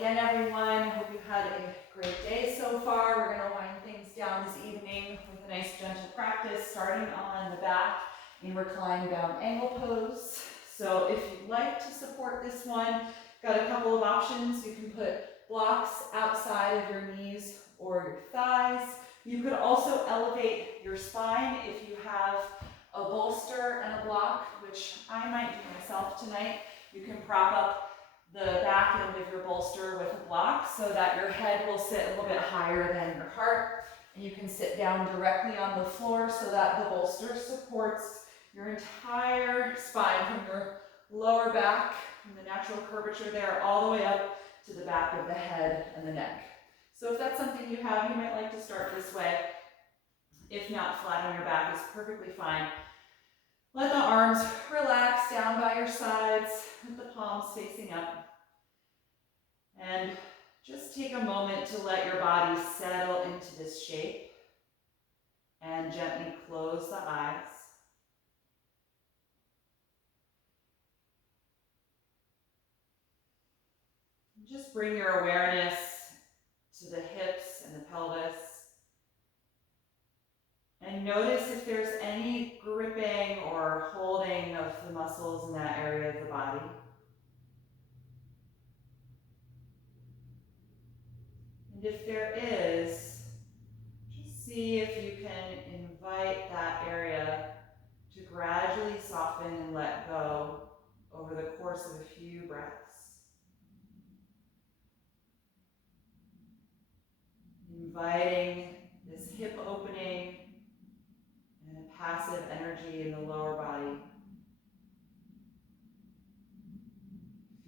again, everyone. Hope you had a great day so far. We're going to wind things down this evening with a nice gentle practice, starting on the back in reclined bound angle pose. So if you'd like to support this one, got a couple of options. You can put blocks outside of your knees or your thighs. You could also elevate your spine if you have a bolster and a block, which I might do myself tonight. You can prop up the back end of your bolster with a block so that your head will sit a little bit higher than your heart. And you can sit down directly on the floor so that the bolster supports your entire spine from your lower back and the natural curvature there all the way up to the back of the head and the neck. So if that's something you have, you might like to start this way. If not, flat on your back is perfectly fine. Let the arms relax down by your sides with the palms facing up. And just take a moment to let your body settle into this shape and gently close the eyes. Just bring your awareness to the hips and the pelvis. And notice if there's any gripping or holding of the muscles in that area of the body. And if there is, just see if you can invite that area to gradually soften and let go over the course of a few breaths. Inviting this hip opening and a passive energy in the lower body.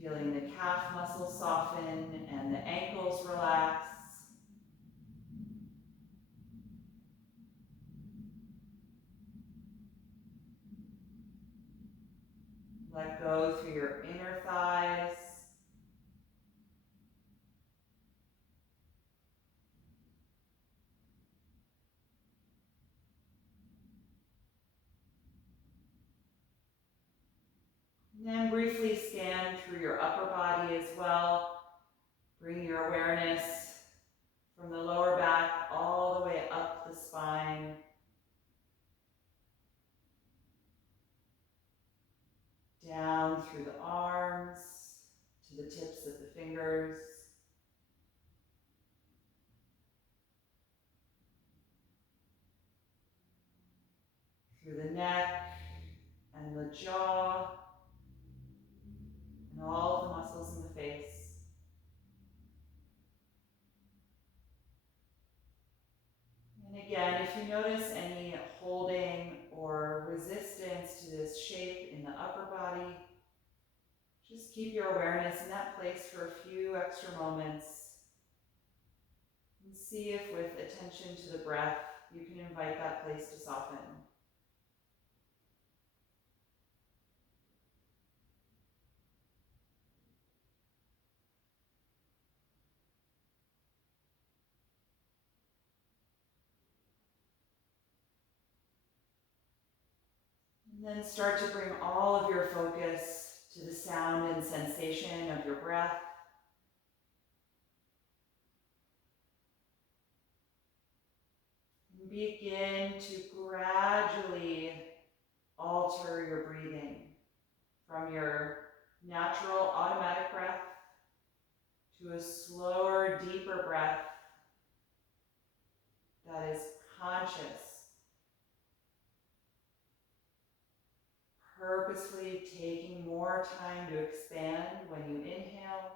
Feeling the calf muscles soften and the ankles relax. Let go through your inner thighs. And then briefly scan through your upper body as well. Bring your awareness from the lower back all the way up the spine. Down through the arms to the tips of the fingers. Through the neck and the jaw and all the muscles in the face. And again, if you notice any holding or resistance to this shape in the upper body, just keep your awareness in that place for a few extra moments. And see if with attention to the breath, you can invite that place to soften. And then start to bring all of your focus to the sound and sensation of your breath. And begin to gradually alter your breathing from your natural automatic breath to a slower, deeper breath that is conscious, purposefully taking more time to expand when you inhale,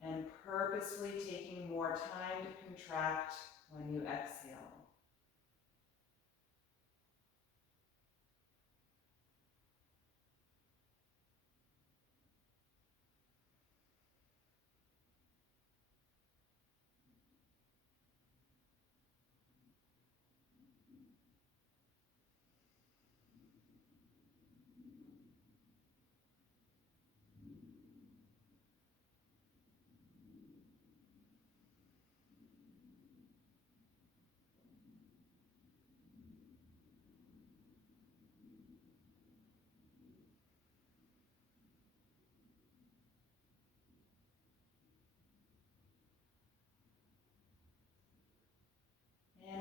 and purposefully taking more time to contract when you exhale.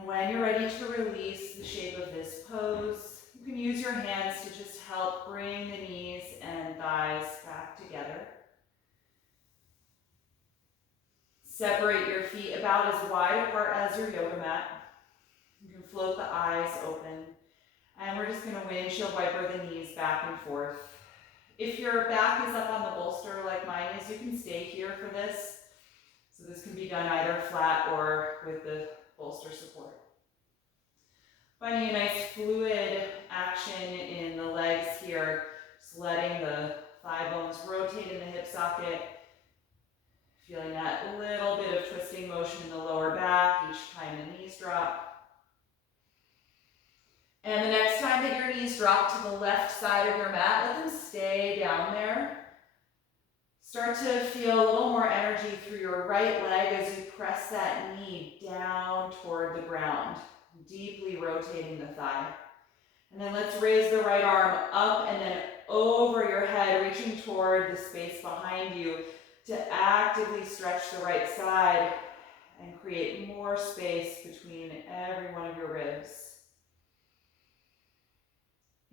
when you're ready to release the shape of this pose, you can use your hands to just help bring the knees and thighs back together. Separate your feet about as wide apart as your yoga mat. You can float the eyes open. And we're just going to windshield wiper the knees back and forth. If your back is up on the bolster like mine is, you can stay here for this. So this can be done either flat or with the bolster support. Finding a nice fluid action in the legs here, just letting the thigh bones rotate in the hip socket, feeling that little bit of twisting motion in the lower back each time the knees drop. And the next time that your knees drop to the left side of your mat, let them stay down there. Start to feel a little more energy through your right leg as you press that knee down toward the ground, deeply rotating the thigh. And then let's raise the right arm up and then over your head, reaching toward the space behind you to actively stretch the right side and create more space between every one of your ribs.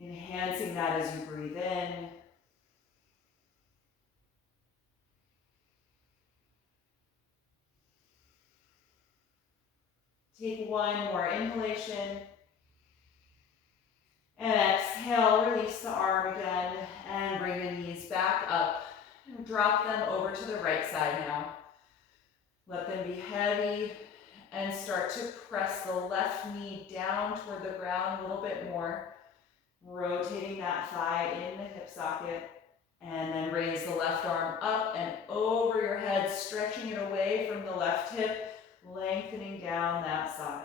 Enhancing that as you breathe in. Take one more inhalation. And exhale, release the arm again and bring the knees back up. And drop them over to the right side now. Let them be heavy and start to press the left knee down toward the ground a little bit more. Rotating that thigh in the hip socket, and then raise the left arm up and over your head, stretching it away from the left hip, lengthening down that side.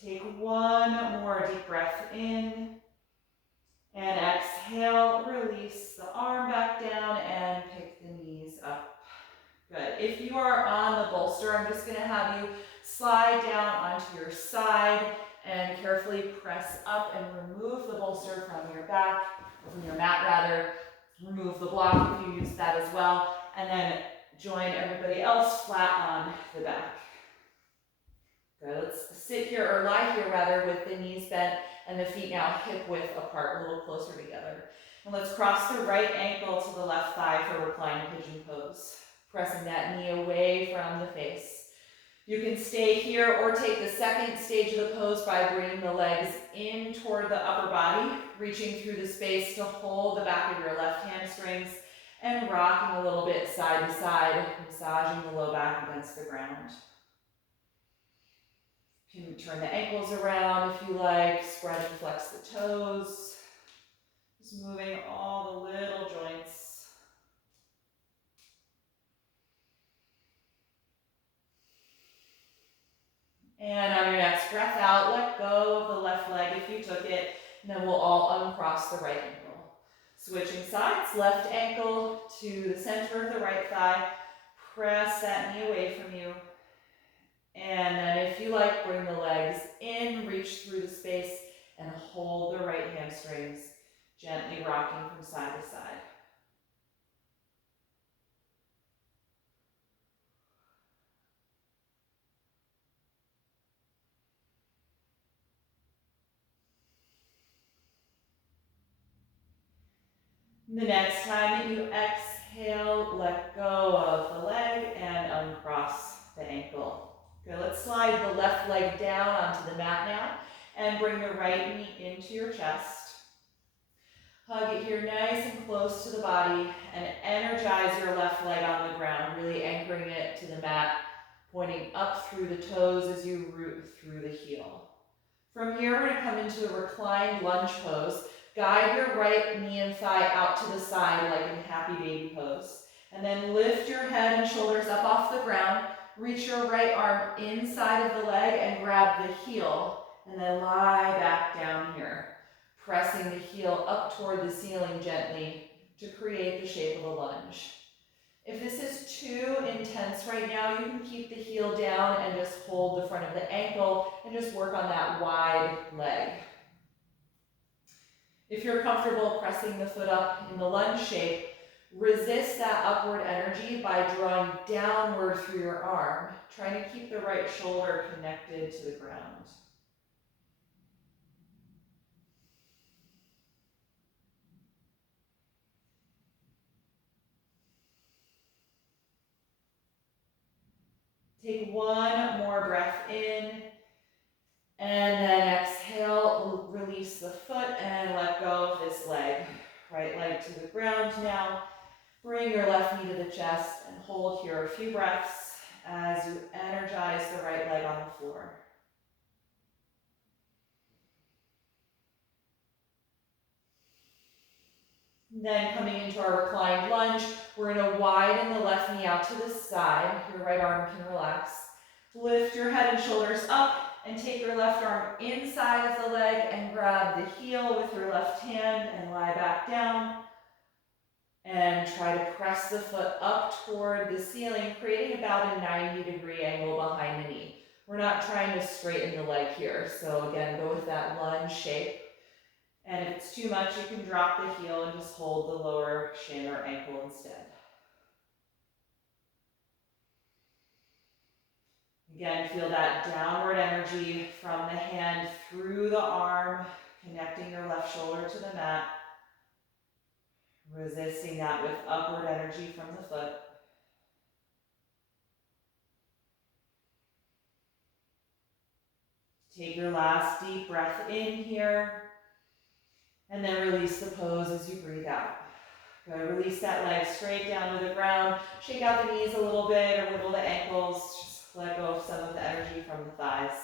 Take one more deep breath in. And exhale, release the arm back down and pick the knees up. Good. If you are on the bolster, I'm just going to have you slide down onto your side and carefully press up and remove the bolster from your back, or from your mat rather. Remove the block if you use that as well. And then join everybody else flat on the back. Good. Let's sit here, or lie here rather, with the knees bent and the feet now hip width apart, a little closer together. And let's cross the right ankle to the left thigh for reclined pigeon pose. Pressing that knee away from the face. You can stay here or take the second stage of the pose by bringing the legs in toward the upper body, reaching through the space to hold the back of your left hamstrings and rocking a little bit side to side, massaging the low back against the ground. You can turn the ankles around if you like, spread and flex the toes. Just moving all the little joints. And on your next breath out, let go of the left leg if you took it, and then we'll all uncross the right ankle. Switching sides, left ankle to the center of the right thigh. Press that knee away from you. And then if you like, bring the legs in, reach through the space, and hold the right hamstrings, gently rocking from side to side. The next time that you exhale, let go of the leg and uncross the ankle. Good, let's slide the left leg down onto the mat now and bring the right knee into your chest. Hug it here nice and close to the body and energize your left leg on the ground, really anchoring it to the mat, pointing up through the toes as you root through the heel. From here, we're going to come into a reclined lunge pose. Guide your right knee and thigh out to the side like in happy baby pose. And then lift your head and shoulders up off the ground. Reach your right arm inside of the leg and grab the heel. And then lie back down here, pressing the heel up toward the ceiling gently to create the shape of a lunge. If this is too intense right now, you can keep the heel down and just hold the front of the ankle and just work on that wide leg. If you're comfortable pressing the foot up in the lunge shape, resist that upward energy by drawing downward through your arm, trying to keep the right shoulder connected to the ground. Take one more breath in, and then exhale, release the foot and let go of this leg. Right leg to the ground now. Bring your left knee to the chest and hold here a few breaths as you energize the right leg on the floor. Then coming into our reclined lunge, we're going to widen the left knee out to the side. Your right arm can relax. Lift your head and shoulders up and take your left arm inside of the leg and grab the heel with your left hand and lie back down. And try to press the foot up toward the ceiling, creating about a 90-degree angle behind the knee. We're not trying to straighten the leg here. So again, go with that lunge shape. And if it's too much, you can drop the heel and just hold the lower shin or ankle instead. Again, feel that downward energy from the hand through the arm, connecting your left shoulder to the mat. Resisting that with upward energy from the foot. Take your last deep breath in here. And then release the pose as you breathe out. Good. Release that leg straight down to the ground. Shake out the knees a little bit or wiggle the ankles. Just let go of some of the energy from the thighs.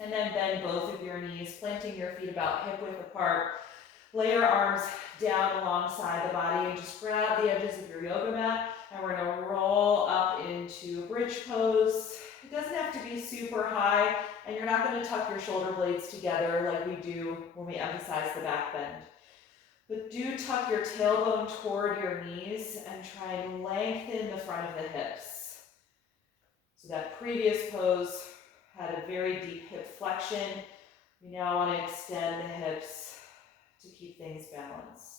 And then bend both of your knees, planting your feet about hip width apart. Lay your arms down alongside the body and just grab the edges of your yoga mat. And we're going to roll up into bridge pose. It doesn't have to be super high, and you're not going to tuck your shoulder blades together like we do when we emphasize the back bend. But do tuck your tailbone toward your knees and try and lengthen the front of the hips. So that previous pose had a very deep hip flexion. We now want to extend the hips to keep things balanced.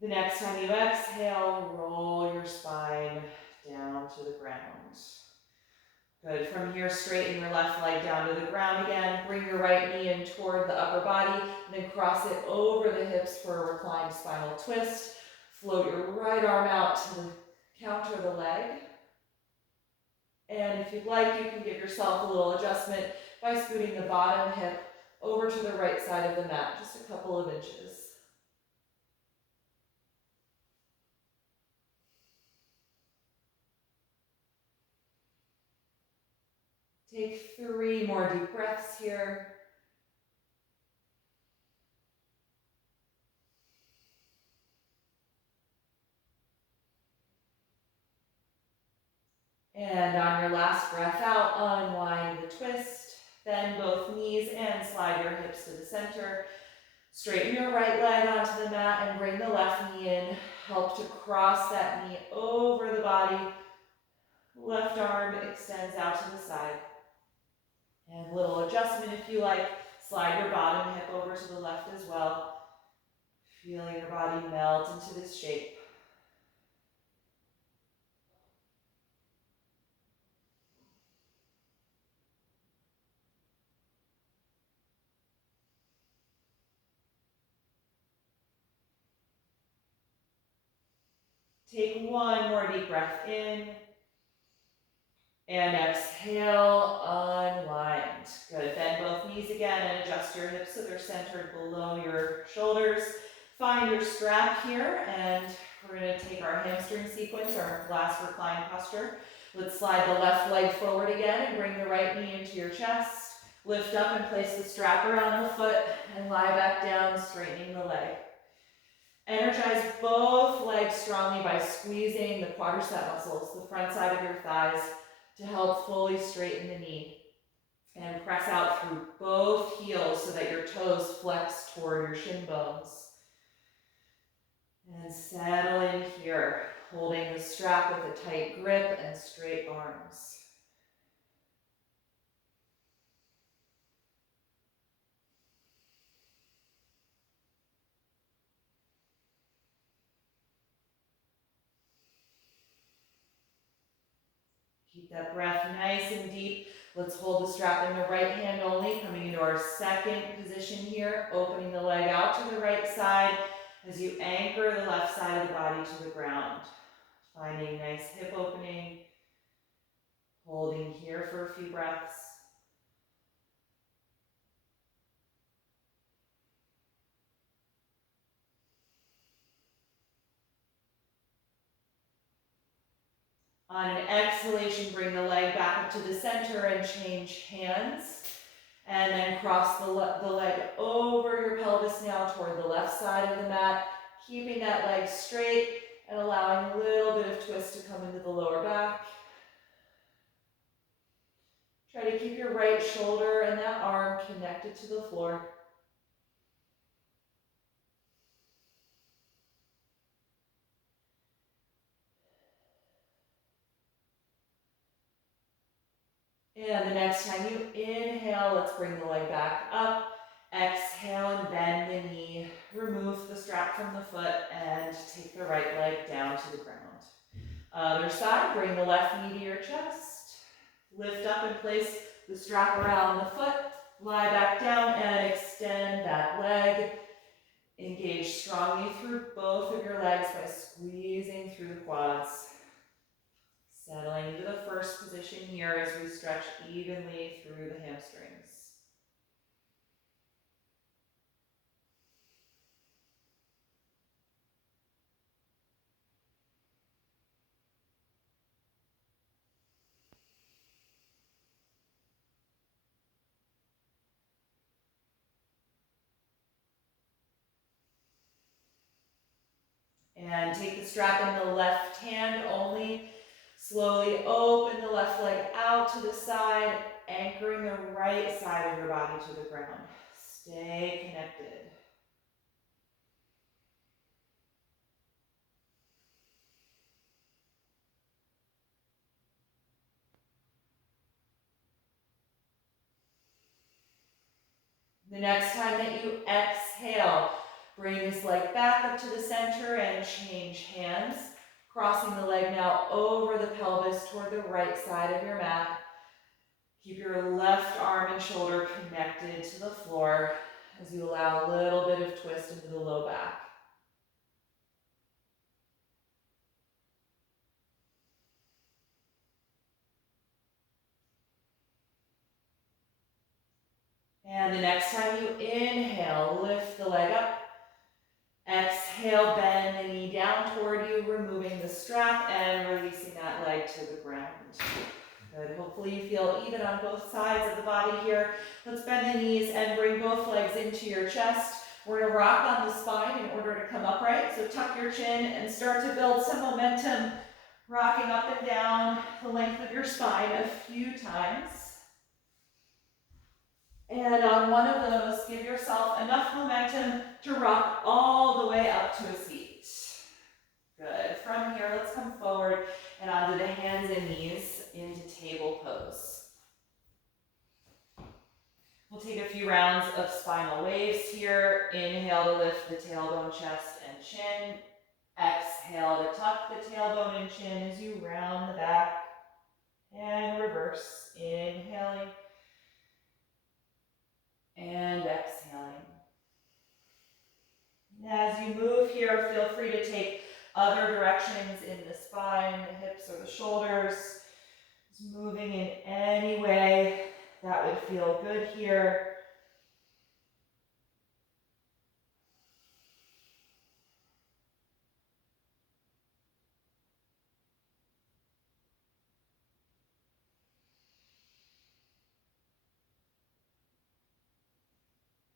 The next time you exhale, roll your spine down to the ground. Good. From here, straighten your left leg down to the ground again. Bring your right knee in toward the upper body, and then cross it over the hips for a reclined spinal twist. Float your right arm out to counter the leg. And if you'd like, you can give yourself a little adjustment by scooting the bottom hip over to the right side of the mat, just a couple of inches. Take 3 more deep breaths here. And on your last breath out, unwind the twist. Bend both knees and slide your hips to the center. Straighten your right leg onto the mat and bring the left knee in. Help to cross that knee over the body. Left arm extends out to the side. And a little adjustment if you like. Slide your bottom hip over to the left as well. Feeling your body melt into this shape. Take 1 more deep breath in. And exhale, unwind. Good. Bend both knees again and adjust your hips so they're centered below your shoulders. Find your strap here, and we're going to take our hamstring sequence, our last recline posture. Let's slide the left leg forward again and bring the right knee into your chest. Lift up and place the strap around the foot and lie back down, straightening the leg. Energize both legs strongly by squeezing the quadricep muscles, the front side of your thighs, to help fully straighten the knee. And press out through both heels so that your toes holding the strap with a tight grip and straight arms. Keep that breath nice and deep. Let's hold the strap in the right hand only, coming into our second position here, opening the leg out to the right side as you anchor the left side of the body to the ground. Finding nice hip opening, holding here for a few breaths. On an exhalation, bring the leg back up to the center and change hands. And then cross the leg over your pelvis now toward the left side of the mat, keeping that leg straight and allowing a little bit of twist to come into the lower back. Try to keep your right shoulder and that arm connected to the floor. And the next time you inhale, let's bring the leg back up. Exhale and bend the knee. Remove the strap from the foot and take the right leg down to the ground. Other side, bring the left knee to your chest. Lift up and place the strap around the foot. Lie back down and extend that leg. Engage strongly through both of your legs by squeezing through the quads. Settling into the first position here as we stretch evenly through the hamstrings. And take the strap in the left hand only. Slowly open the left leg out to the side, anchoring the right side of your body to the ground. Stay connected. The next time that you exhale, bring this leg back up to the center and change hands. Crossing the leg now over the pelvis toward the right side of your mat. Keep your left arm and shoulder connected to the floor as you allow a little bit of twist into the low back. And the next time you inhale, lift the leg up. Exhale, bend the knee down toward you, removing the strap and releasing that leg to the ground. Good. Hopefully you feel even on both sides of the body here. Let's bend the knees and bring both legs into your chest. We're going to rock on the spine in order to come upright. So tuck your chin and start to build some momentum, rocking up and down the length of your spine a few times. And on one of those, give yourself enough momentum to rock all the way up to a seat. Good. From here, let's come forward and onto the hands and knees into table pose. We'll take a few rounds of spinal waves here. Inhale to lift the tailbone, chest, and chin. Exhale to tuck the tailbone and chin as you round the back. And reverse. Inhaling. And exhaling. As you move here, feel free to take other directions in the spine, the hips, or the shoulders. Just moving in any way that would feel good here.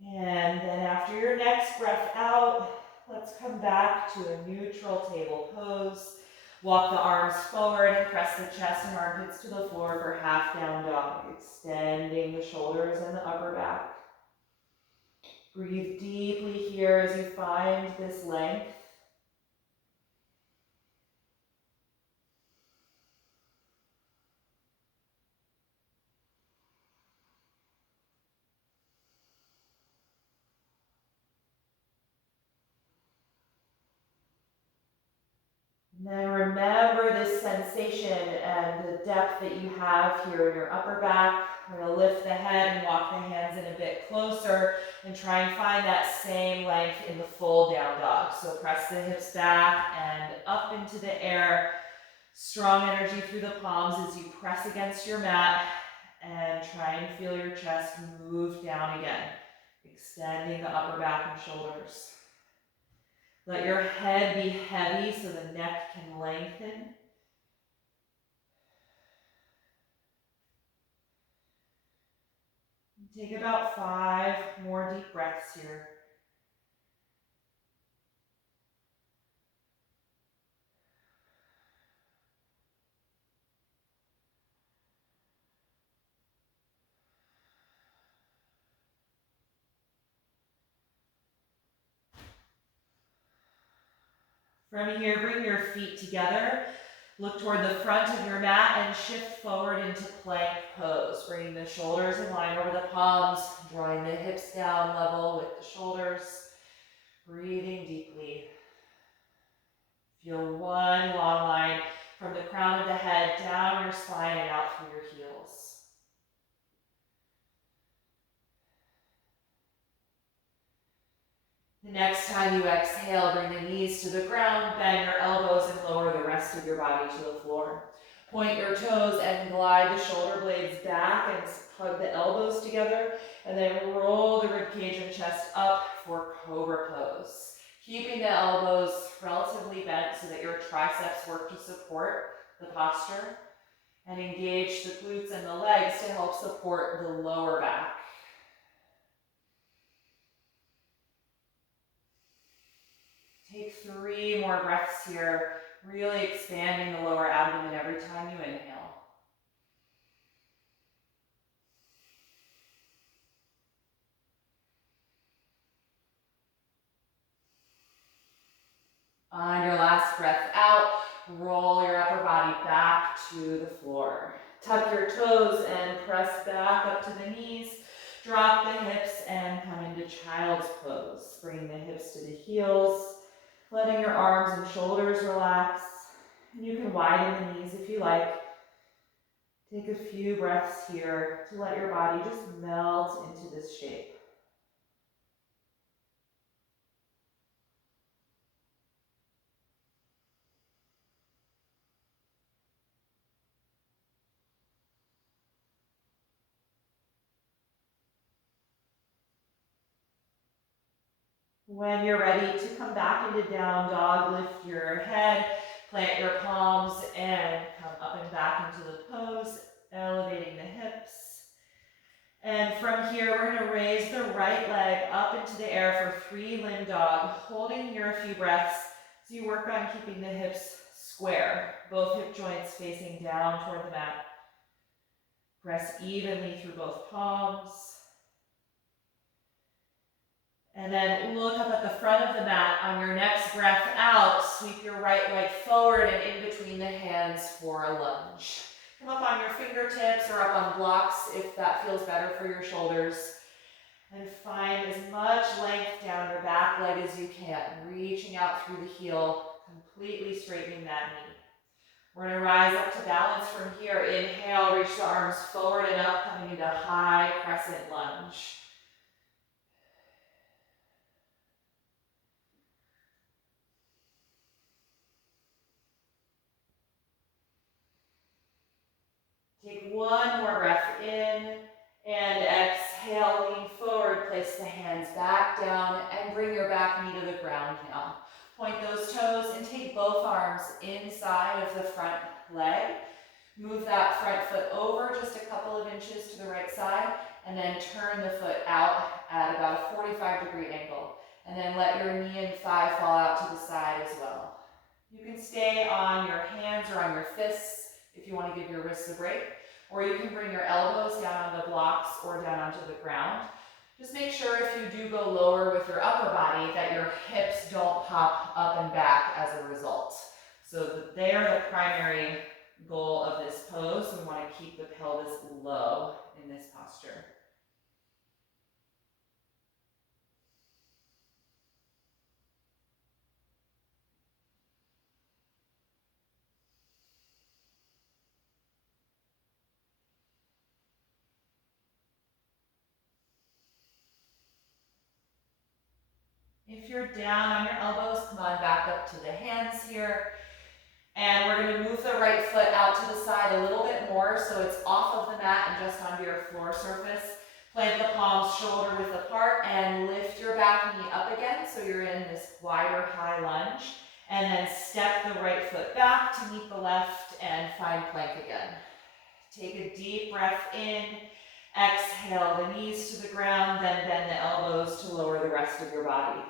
And then after your next breath out, let's come back to a neutral table pose. Walk the arms forward and press the chest and armpits to the floor for half down dog, extending the shoulders and the upper back. Breathe deeply here as you find this length. And then remember this sensation and the depth that you have here in your upper back. We're going to lift the head and walk the hands in a bit closer and try and find that same length in the full down dog. So press the hips back and up into the air. Strong energy through the palms as you press against your mat and try and feel your chest move down again, extending the upper back and shoulders. Let your head be heavy so the neck can lengthen. Take about 5 more deep breaths here. From here, bring your feet together. Look toward the front of your mat and shift forward into plank pose. Bringing the shoulders in line over the palms, drawing the hips down level with the shoulders. Breathing deeply. Feel one long line from the crown of the head down your spine and out through your heels. The next time you exhale, bring the knees to the ground, bend your elbows and lower the rest of your body to the floor. Point your toes and glide the shoulder blades back and hug the elbows together, and then roll the ribcage and chest up for cobra pose. Keeping the elbows relatively bent so that your triceps work to support the posture, and engage the glutes and the legs to help support the lower back. Take 3 more breaths here, really expanding the lower abdomen every time you inhale. On your last breath out, roll your upper body back to the floor. Tuck your toes and press back up to the knees. Drop the hips and come into child's pose. Bring the hips to the heels, letting your arms and shoulders relax. You can widen the knees if you like. Take a few breaths here to let your body just melt into this shape. When you're ready to come back into down dog, lift your head, plant your palms, and come up and back into the pose, elevating the hips. And from here, we're going to raise the right leg up into the air for 3-limb dog, holding here a few breaths as you work on keeping the hips square, both hip joints facing down toward the mat. Press evenly through both palms. And then look up at the front of the mat. On your next breath out, sweep your right leg forward and in between the hands for a lunge. Come up on your fingertips or up on blocks if that feels better for your shoulders. And find as much length down your back leg as you can, reaching out through the heel, completely straightening that knee. We're going to rise up to balance from here. Inhale, reach the arms forward and up, coming into high crescent lunge. Take 1 more breath in and exhale, lean forward, place the hands back down and bring your back knee to the ground now. Point those toes and take both arms inside of the front leg. Move that front foot over just a couple of inches to the right side and then turn the foot out at about a 45-degree angle. And then let your knee and thigh fall out to the side as well. You can stay on your hands or on your fists if you want to give your wrists a break, or you can bring your elbows down on the blocks or down onto the ground. Just make sure if you do go lower with your upper body that your hips don't pop up and back as a result. So they are the primary goal of this pose. We want to keep the pelvis low in this posture. If you're down on your elbows, come on back up to the hands here. And we're going to move the right foot out to the side a little bit more so it's off of the mat and just onto your floor surface. Plant the palms shoulder width apart and lift your back knee up again so you're in this wider high lunge. And then step the right foot back to meet the left and find plank again. Take a deep breath in. Exhale the knees to the ground, then bend the elbows to lower the rest of your body.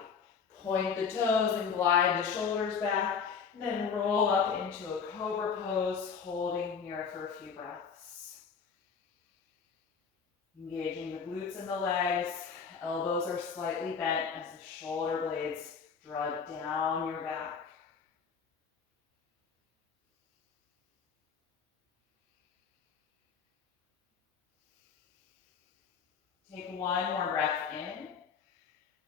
Point the toes and glide the shoulders back. Then roll up into a cobra pose, holding here for a few breaths. Engaging the glutes and the legs. Elbows are slightly bent as the shoulder blades draw down your back. Take one more breath in.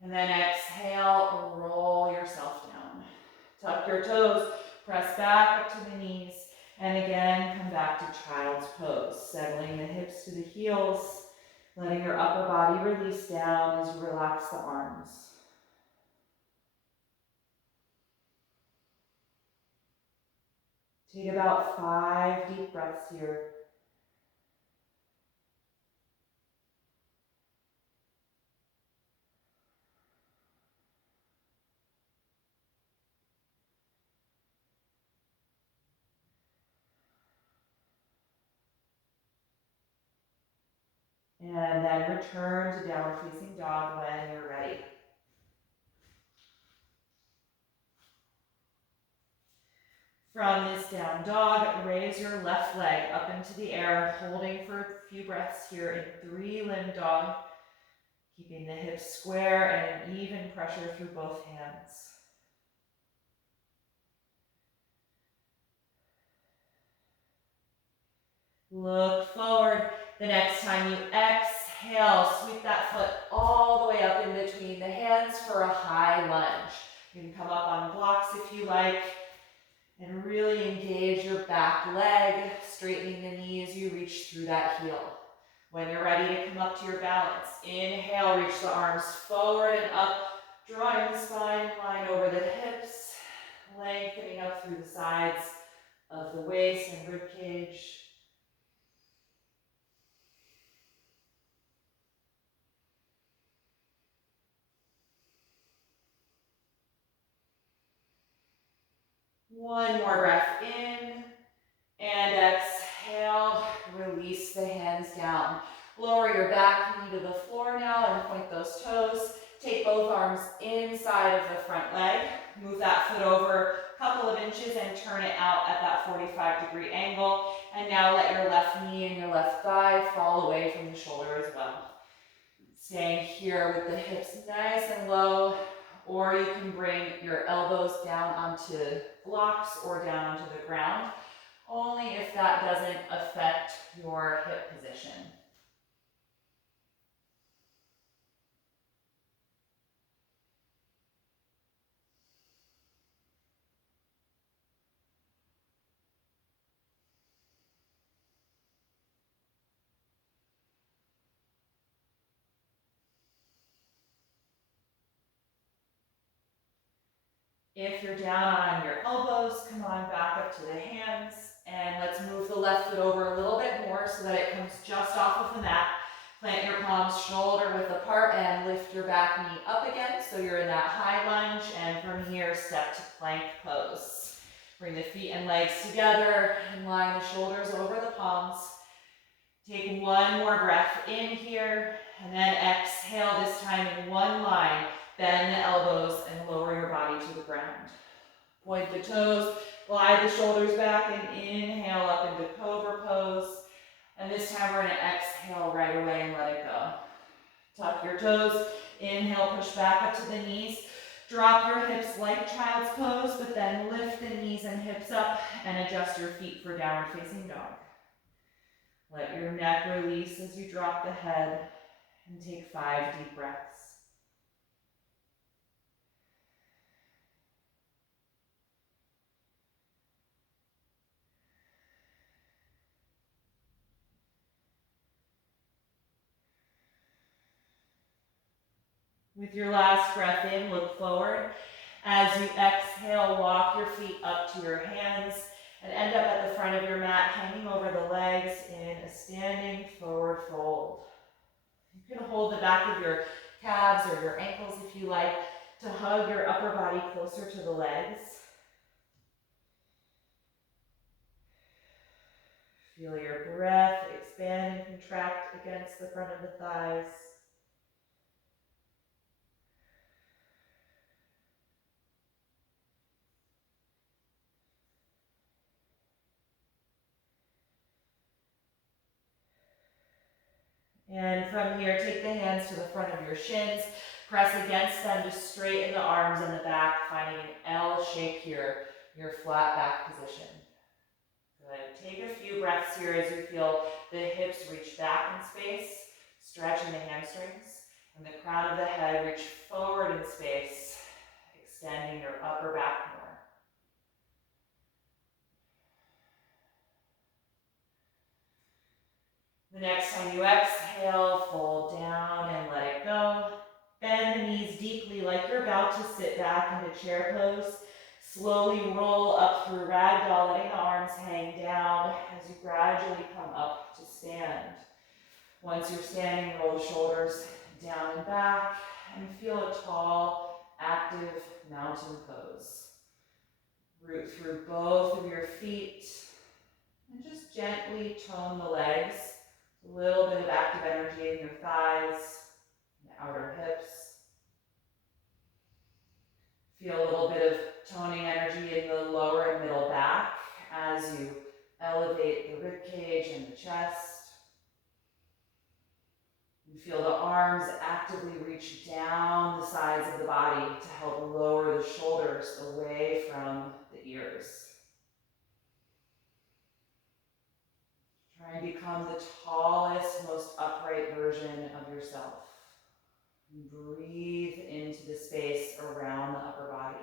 And then exhale, roll yourself down. Tuck your toes, press back up to the knees, and again, come back to child's pose, settling the hips to the heels, letting your upper body release down as you relax the arms. Take about 5 deep breaths here. And then return to downward facing dog when you're ready. From this down dog, raise your left leg up into the air, holding for a few breaths here in 3-limb dog, keeping the hips square and an even pressure through both hands. Look forward. The next time you exhale, sweep that foot all the way up in between the hands for a high lunge. You can come up on blocks if you like, and really engage your back leg, straightening the knee as you reach through that heel. When you're ready to come up to your balance, inhale, reach the arms forward and up, drawing the spine in line over the hips, lengthening up through the sides of the waist and rib cage. One more breath in, and exhale, release the hands down. Lower your back knee to the floor now and point those toes. Take both arms inside of the front leg. Move that foot over a couple of inches and turn it out at that 45-degree angle. And now let your left knee and your left thigh fall away from the shoulder as well. Staying here with the hips nice and low, or you can bring your elbows down onto blocks or down onto the ground, only if that doesn't affect your hip position. If you're down on your elbows, come on back up to the hands, and let's move the left foot over a little bit more so that it comes just off of the mat. Plant your palms shoulder width apart and lift your back knee up again so you're in that high lunge, and from here step to plank pose. Bring the feet and legs together and line the shoulders over the palms. Take one more breath in here, and then exhale, this time in one line. Bend the elbows and lower your body to the ground. Point the toes, glide the shoulders back, and inhale up into cobra pose. And this time we're going to exhale right away and let it go. Tuck your toes, inhale, push back up to the knees. Drop your hips like child's pose, but then lift the knees and hips up and adjust your feet for downward facing dog. Let your neck release as you drop the head, and take 5 deep breaths. With your last breath in, look forward. As you exhale, walk your feet up to your hands and end up at the front of your mat, hanging over the legs in a standing forward fold. You can hold the back of your calves or your ankles if you like to hug your upper body closer to the legs. Feel your breath expand and contract against the front of the thighs. And from here, take the hands to the front of your shins. Press against them to straighten the arms and the back, finding an L shape here, your flat back position. Good. Take a few breaths here as you feel the hips reach back in space, stretching the hamstrings, and the crown of the head reach forward in space, extending your upper back more. The next time you exhale, fold down and let it go. Bend the knees deeply like you're about to sit back into chair pose. Slowly roll up through ragdoll, letting the arms hang down as you gradually come up to stand. Once you're standing, roll the shoulders down and back and feel a tall, active mountain pose. Root through both of your feet and just gently tone the legs. A little bit of active energy in your thighs, the outer hips. Feel a little bit of toning energy in the lower and middle back as you elevate the rib cage and the chest. You feel the arms actively reach down the sides of the body to help lower the shoulders away from the ears. Try and become the tallest, most upright version of yourself. And breathe into the space around the upper body.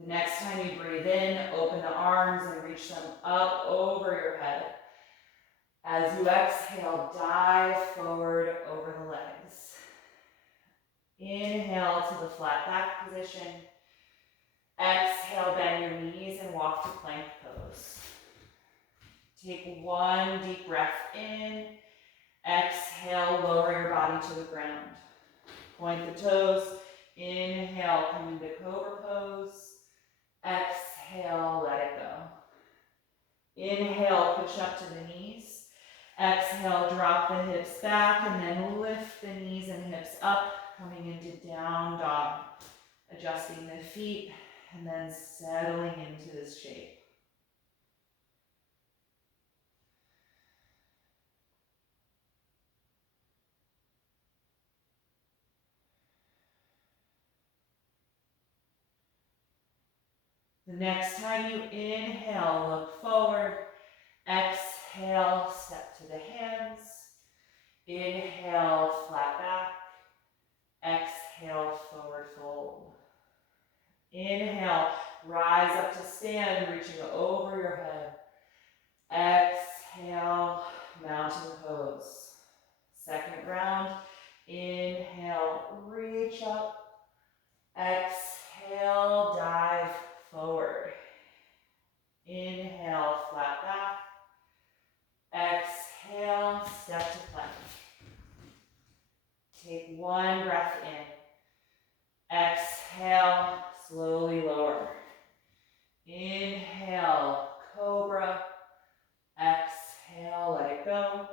The next time you breathe in, open the arms and reach them up over your head. As you exhale, dive forward over the legs. Inhale to the flat back position. Exhale, bend your knees and walk to plank pose. Take one deep breath in. Exhale, lower your body to the ground. Point the toes. Inhale, come into cobra pose. Exhale, let it go. Inhale, push up to the knees. Exhale, drop the hips back and then lift the knees and hips up, coming into down dog. Adjusting the feet and then settling into this shape. The next time you inhale, look forward. Exhale, step to the hands. Inhale, flat back. Exhale, forward fold. Inhale, rise up to stand, reaching over your head. Exhale, mountain pose. Second round. Inhale, reach up. Exhale, dive forward. Inhale, flat back. Exhale, step to plank. Take one breath in. Exhale, slowly lower. Inhale, cobra. Exhale, let it go.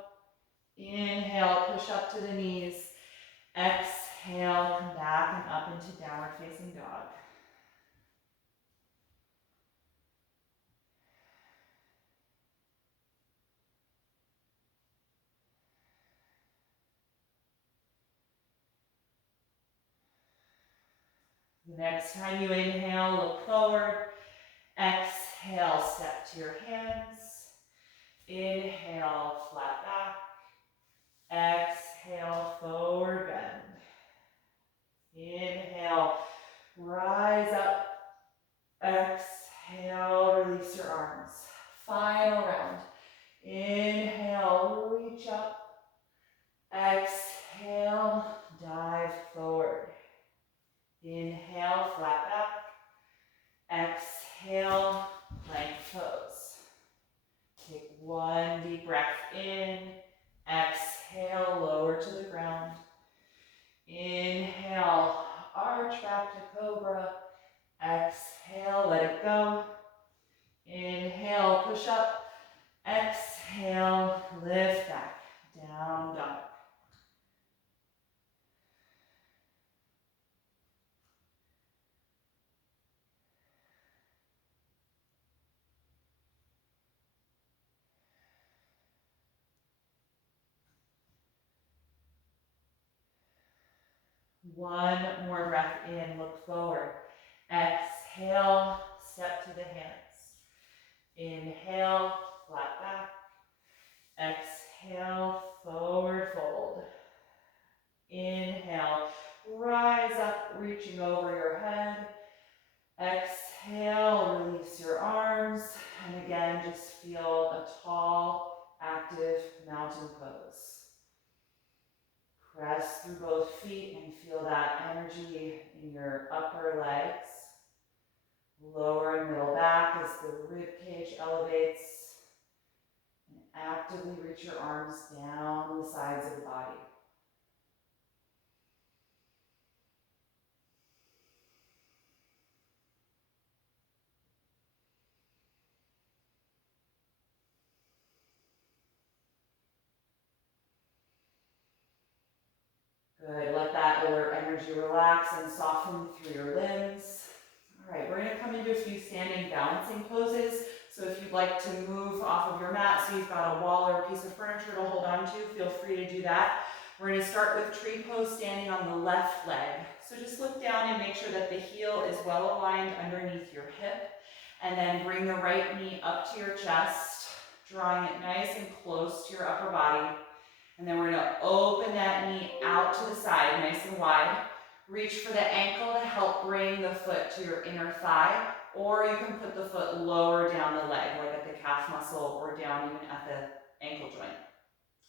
Inhale, push up to the knees. Exhale, come back and up into downward facing dog. The next time you inhale, look forward. Exhale, step to your hands. Inhale, flat back. Exhale, forward bend. Inhale, rise up. Exhale, release your arms. Final round. Inhale, reach up. Exhale, dive forward. Inhale, flat back. Exhale, plank pose. Take one deep breath in. Exhale, lower to the ground. Inhale, arch back to cobra. Exhale, let it go. Inhale, push up. Exhale, lift back. Down dog. One more breath in, look forward. Exhale, step to the hands. Inhale, flat back. Exhale, forward fold. Inhale, rise up, reaching over your head. Exhale, release your arms. And again, just feel a tall, active mountain pose. Press through both feet and feel that energy in your upper legs. Lower and middle back as the rib cage elevates. And actively reach your arms down the sides of the body. Good, let that lower energy relax and soften through your limbs. All right, we're gonna come into a few standing balancing poses. So if you'd like to move off of your mat, so you've got a wall or a piece of furniture to hold on to, feel free to do that. We're gonna start with tree pose standing on the left leg. So just look down and make sure that the heel is well aligned underneath your hip. And then bring the right knee up to your chest, drawing it nice and close to your upper body. And then we're gonna open that knee out to the side, nice and wide. Reach for the ankle to help bring the foot to your inner thigh, or you can put the foot lower down the leg, like at the calf muscle or down even at the ankle joint.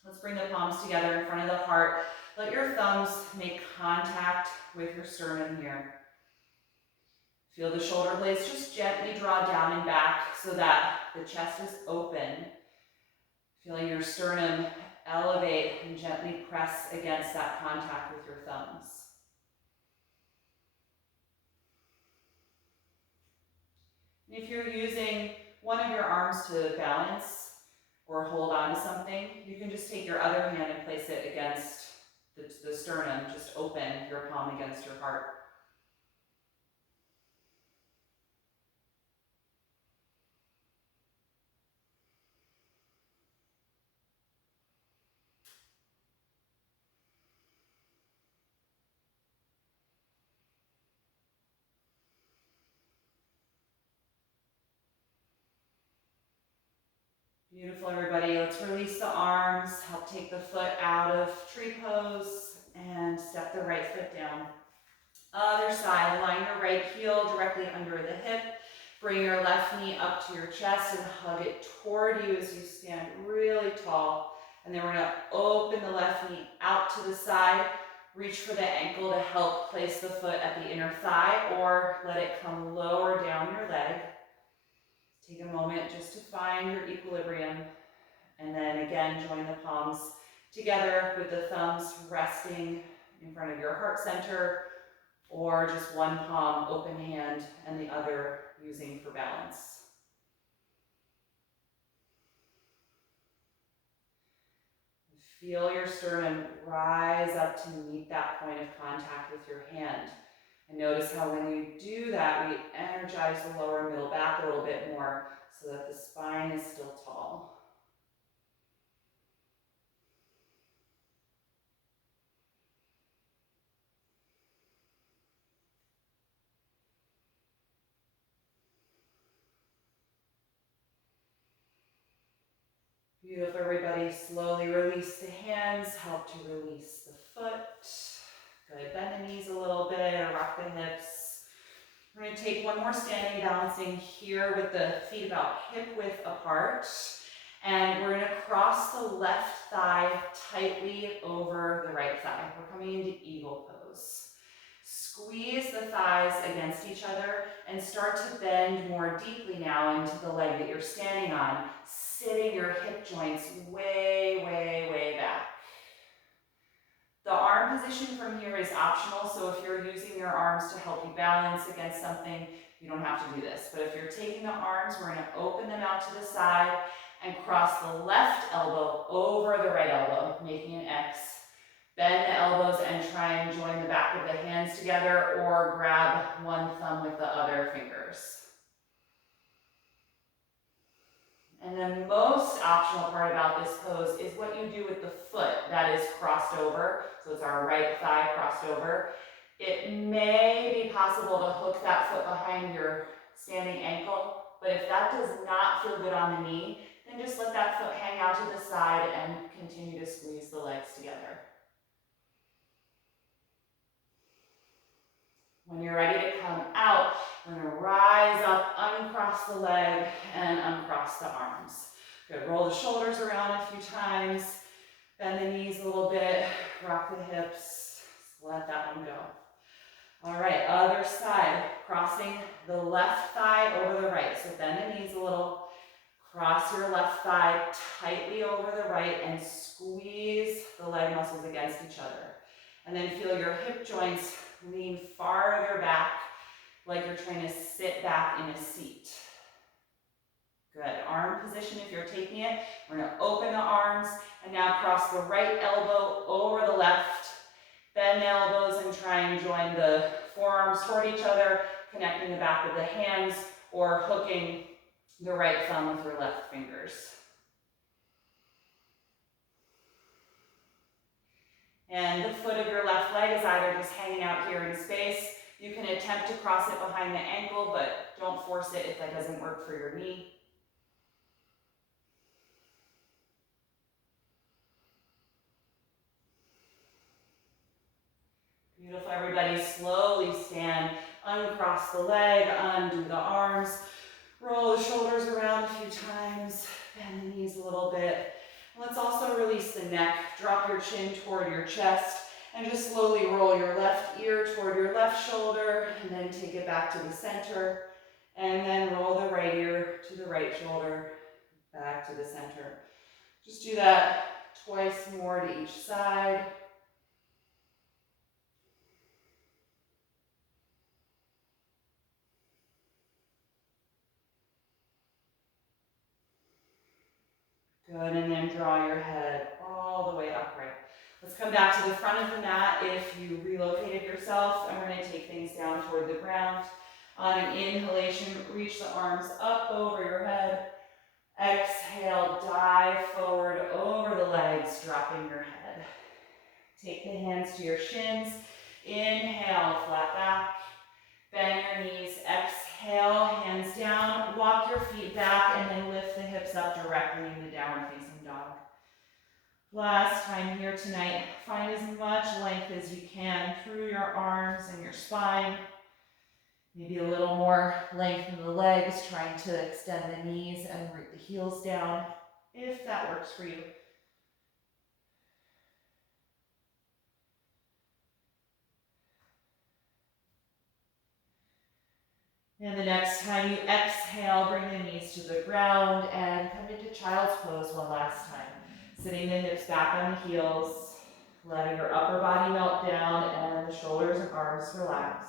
Let's bring the palms together in front of the heart. Let your thumbs make contact with your sternum here. Feel the shoulder blades just gently draw down and back so that the chest is open. Feeling your sternum elevate and gently press against that contact with your thumbs. And if you're using one of your arms to balance or hold on to something, you can just take your other hand and place it against the sternum. Just open your palm against your heart. Beautiful, everybody. Let's release the arms, help take the foot out of tree pose, and step the right foot down. Other side, align your right heel directly under the hip. Bring your left knee up to your chest and hug it toward you as you stand really tall. And then we're gonna open the left knee out to the side. Reach for the ankle to help place the foot at the inner thigh, or let it come lower down your leg. Take a moment just to find your equilibrium. And then again, join the palms together with the thumbs resting in front of your heart center, or just one palm, open hand, and the other using for balance. Feel your sternum rise up to meet that point of contact with your hand. And notice how when we do that, we energize the lower and middle back a little bit more so that the spine is still tall. Beautiful, everybody. Slowly release the hands, help to release the foot. Good, bend the knees a little bit, or rock the hips. We're going to take one more standing balancing here with the feet about hip width apart. And we're going to cross the left thigh tightly over the right thigh. We're coming into eagle pose. Squeeze the thighs against each other and start to bend more deeply now into the leg that you're standing on, sitting your hip joints way, way, way back. The arm position from here is optional, so if you're using your arms to help you balance against something, you don't have to do this. But if you're taking the arms, we're going to open them out to the side and cross the left elbow over the right elbow, making an X. Bend the elbows and try and join the back of the hands together or grab one thumb with the other fingers. And the most optional part about this pose is what you do with the foot that is crossed over. So it's our right thigh crossed over. It may be possible to hook that foot behind your standing ankle, but if that does not feel good on the knee, then just let that foot hang out to the side and continue to squeeze the legs together. When you're ready to come out, we're going to rise up, uncross the leg, and uncross the arms. Good. Roll the shoulders around a few times, bend the knees a little bit, rock the hips, let that one go. All right, other side, crossing the left thigh over the right. So bend the knees a little, cross your left thigh tightly over the right, and squeeze the leg muscles against each other. And then feel your hip joints lean farther back, like you're trying to sit back in a seat. Good. Arm position if you're taking it. We're going to open the arms and now cross the right elbow over the left. Bend the elbows and try and join the forearms toward each other, connecting the back of the hands or hooking the right thumb with your left fingers. And the foot of your left leg is either just hanging out here in space. You can attempt to cross it behind the ankle, but don't force it if that doesn't work for your knee. Beautiful, everybody. Slowly stand, uncross the leg, undo the arms, roll the shoulders around a few times, bend the knees a little bit. Let's also release the neck. Drop your chin toward your chest and just slowly roll your left ear toward your left shoulder and then take it back to the center and then roll the right ear to the right shoulder, back to the center. Just do that twice more to each side. Good, and then draw your head all the way upright. Let's come back to the front of the mat if you relocated yourself, and we're going to take things down toward the ground. On an inhalation, reach the arms up over your head. Exhale, dive forward over the legs, dropping your head. Take the hands to your shins. Inhale, flat back. Bend your knees. Exhale, hands down. Walk your feet back and then lift the hips up directly into downward facing dog. Last time here tonight, find as much length as you can through your arms and your spine. Maybe a little more length in the legs, trying to extend the knees and root the heels down, if that works for you. And the next time you exhale, bring the knees to the ground and come into child's pose one last time. Sitting the hips back on the heels, letting your upper body melt down and the shoulders and arms relax.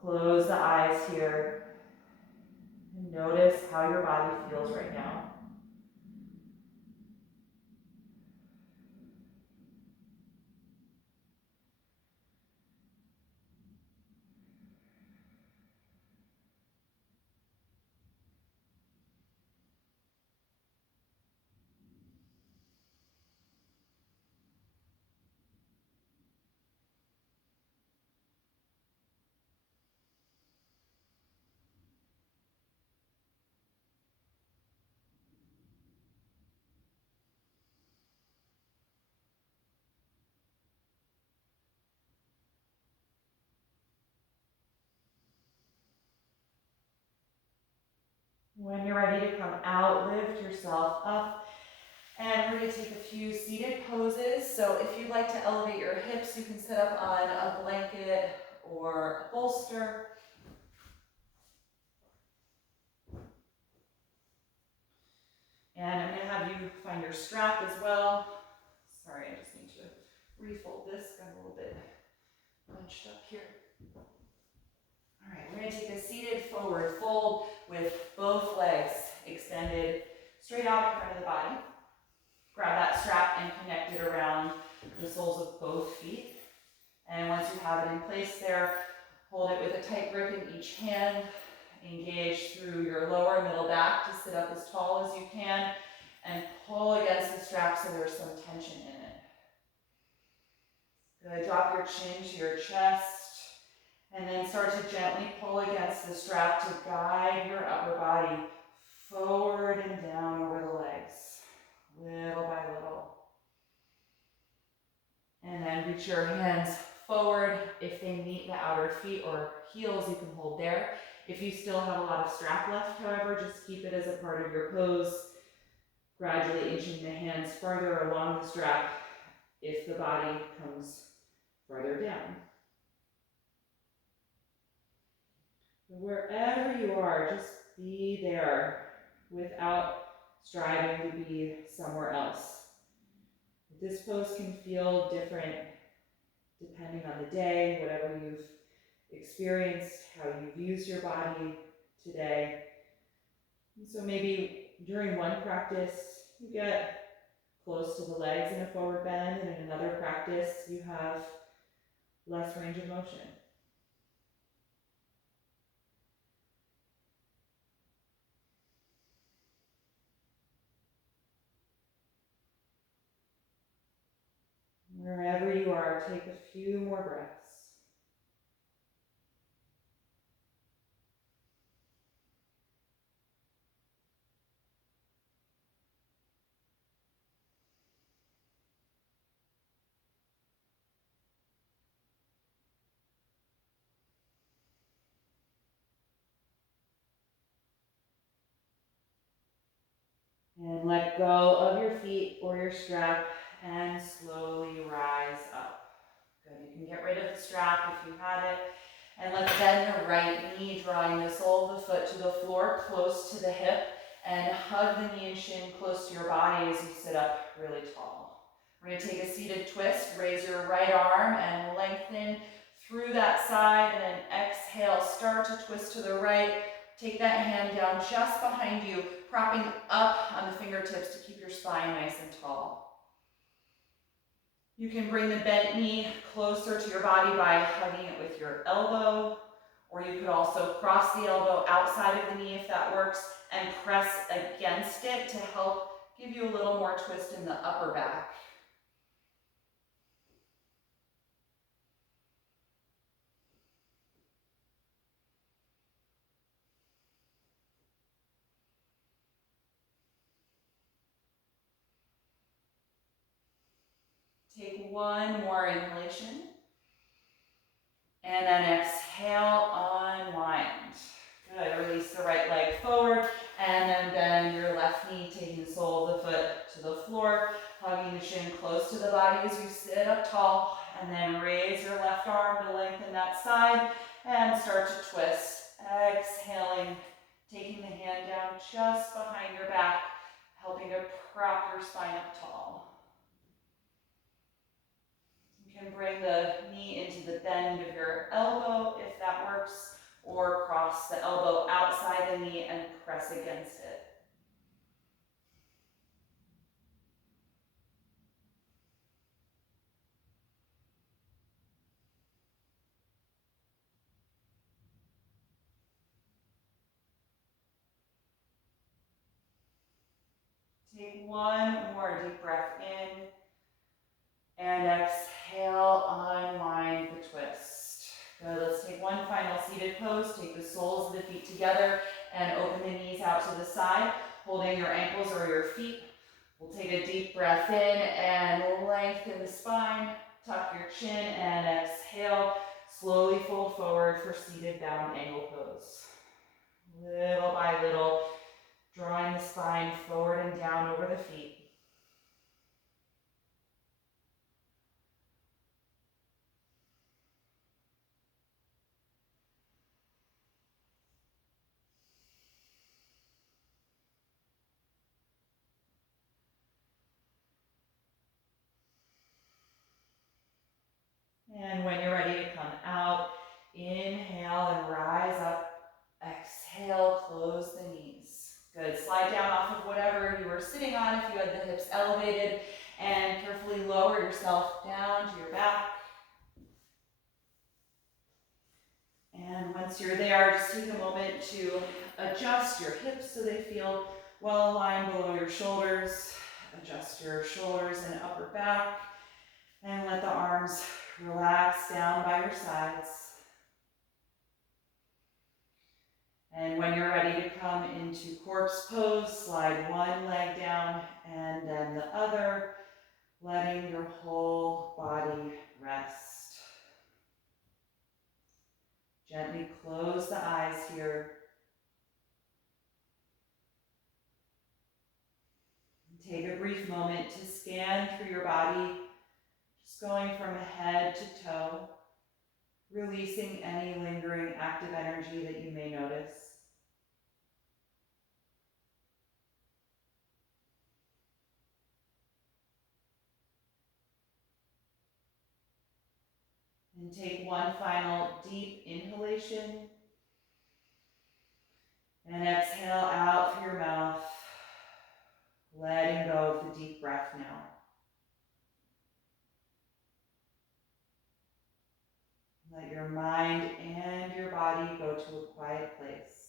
Close the eyes here and notice how your body feels right now. When you're ready to come out, lift yourself up. And we're going to take a few seated poses. So if you'd like to elevate your hips, you can sit up on a blanket or a bolster. And I'm going to have you find your strap as well. Sorry, I just need to refold this. Got a little bit bunched up here. All right, we're going to take a seated forward fold with both legs extended straight out in front of the body. Grab that strap and connect it around the soles of both feet. And once you have it in place there, hold it with a tight grip in each hand. Engage through your lower middle back to sit up as tall as you can and pull against the strap so there's some tension in it. Good, drop your chin to your chest and then start to gently pull against the strap to guide your upper body forward and down over the legs, little by little. And then reach your hands forward. If they meet the outer feet or heels, you can hold there. If you still have a lot of strap left, however, just keep it as a part of your pose, gradually inching the hands farther along the strap if the body comes farther down. Wherever you are, just be there without striving to be somewhere else. This pose can feel different depending on the day, whatever you've experienced, how you've used your body today. And so maybe during one practice, you get close to the legs in a forward bend, and in another practice, you have less range of motion. Wherever you are, take a few more breaths. And let go of your feet or your strap and slowly rise up. Good, you can get rid of the strap if you had it. And let's bend the right knee, drawing the sole of the foot to the floor, close to the hip, and hug the knee and shin close to your body as you sit up really tall. We're going to take a seated twist, raise your right arm and lengthen through that side, and then exhale, start to twist to the right. Take that hand down just behind you, propping up on the fingertips to keep your spine nice and tall. You can bring the bent knee closer to your body by hugging it with your elbow, or you could also cross the elbow outside of the knee if that works, and press against it to help give you a little more twist in the upper back. Take one more inhalation. And then exhale, unwind. Good, release the right leg forward, and then bend your left knee, taking the sole of the foot to the floor, hugging the shin close to the body as you sit up tall, and then raise your left arm to lengthen that side, and start to twist. Exhaling, taking the hand down just behind your back, helping to prop your spine up tall. You can bring the knee into the bend of your elbow if that works, or cross the elbow outside the knee and press against it. Take one more deep breath in, and exhale, unwind the twist. Good, let's take one final seated pose. Take the soles of the feet together and open the knees out to the side, holding your ankles or your feet. We'll take a deep breath in and lengthen the spine, tuck your chin, and exhale. Slowly fold forward for seated bound angle pose. Little by little, drawing the spine forward and down over the feet. And when you're ready to come out, inhale and rise up. Exhale, close the knees. Good, slide down off of whatever you were sitting on if you had the hips elevated, and carefully lower yourself down to your back. And once you're there, just take a moment to adjust your hips so they feel well aligned below your shoulders. Adjust your shoulders and upper back, and let the arms relax down by your sides. And when you're ready to come into corpse pose, slide one leg down and then the other, letting your whole body rest. Gently close the eyes here. Take a brief moment to scan through your body, just going from head to toe, releasing any lingering active energy that you may notice. And take one final deep inhalation. And exhale out through your mouth, letting go of the deep breath now. Let your mind and your body go to a quiet place.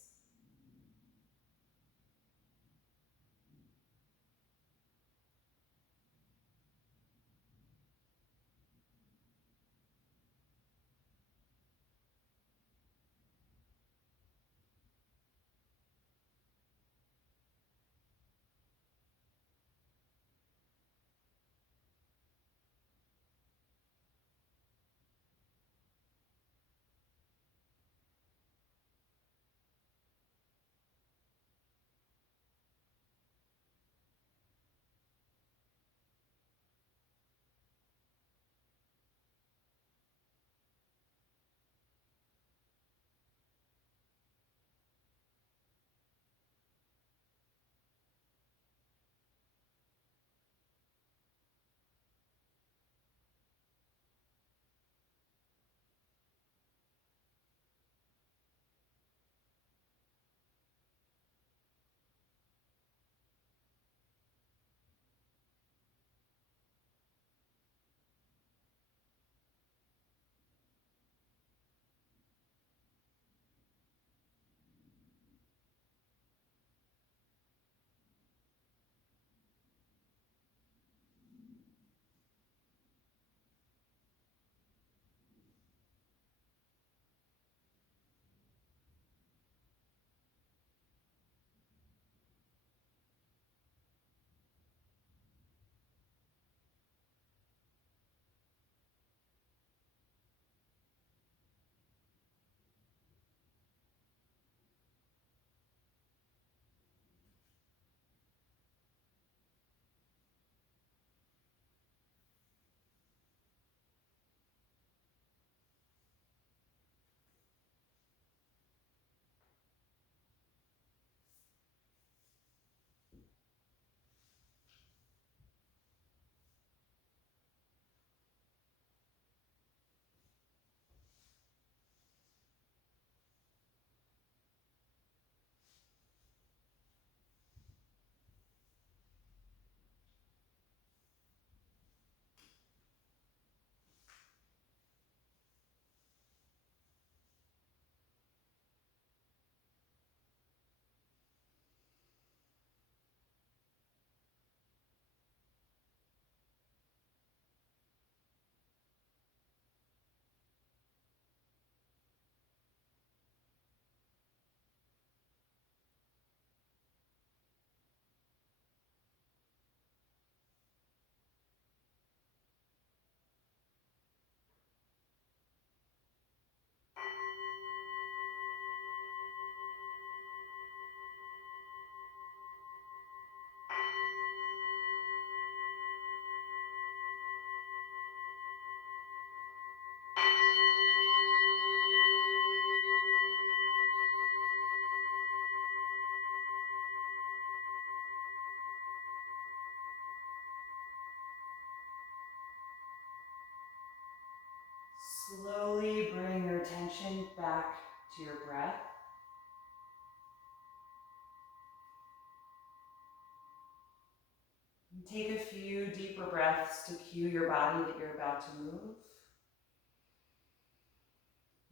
to your breath. And take a few deeper breaths to cue your body that you're about to move.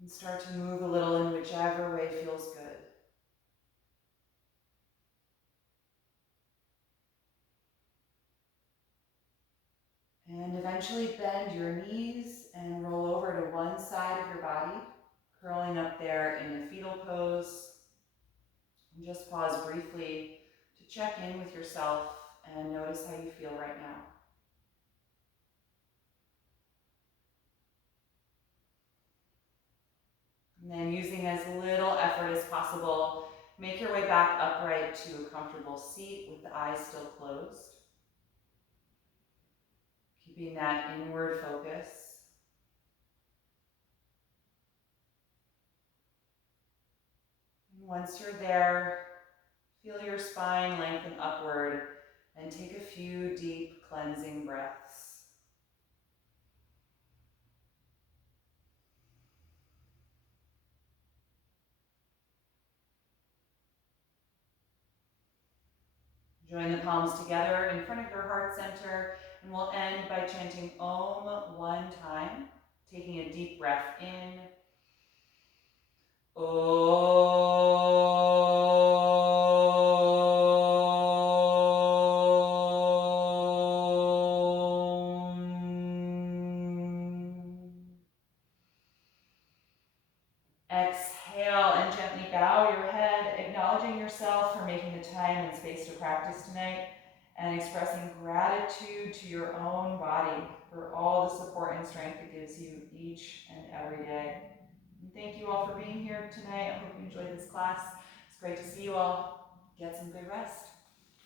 And start to move a little in whichever way feels good. And eventually bend your knees and roll over to one side of your body, curling up there in the fetal pose. And just pause briefly to check in with yourself and notice how you feel right now. And then, using as little effort as possible, make your way back upright to a comfortable seat with the eyes still closed. Keeping that inward focus. And once you're there, feel your spine lengthen upward and take a few deep cleansing breaths. Join the palms together in front of your heart center, and we'll end by chanting Om one time, taking a deep breath in. Exhale and gently bow your head, acknowledging yourself for making the time and space to practice tonight, and expressing gratitude to your own body for all the support and strength it gives you each and every day. And thank you all for being here tonight. I hope you enjoyed this class. It's great to see you all. Get some good rest.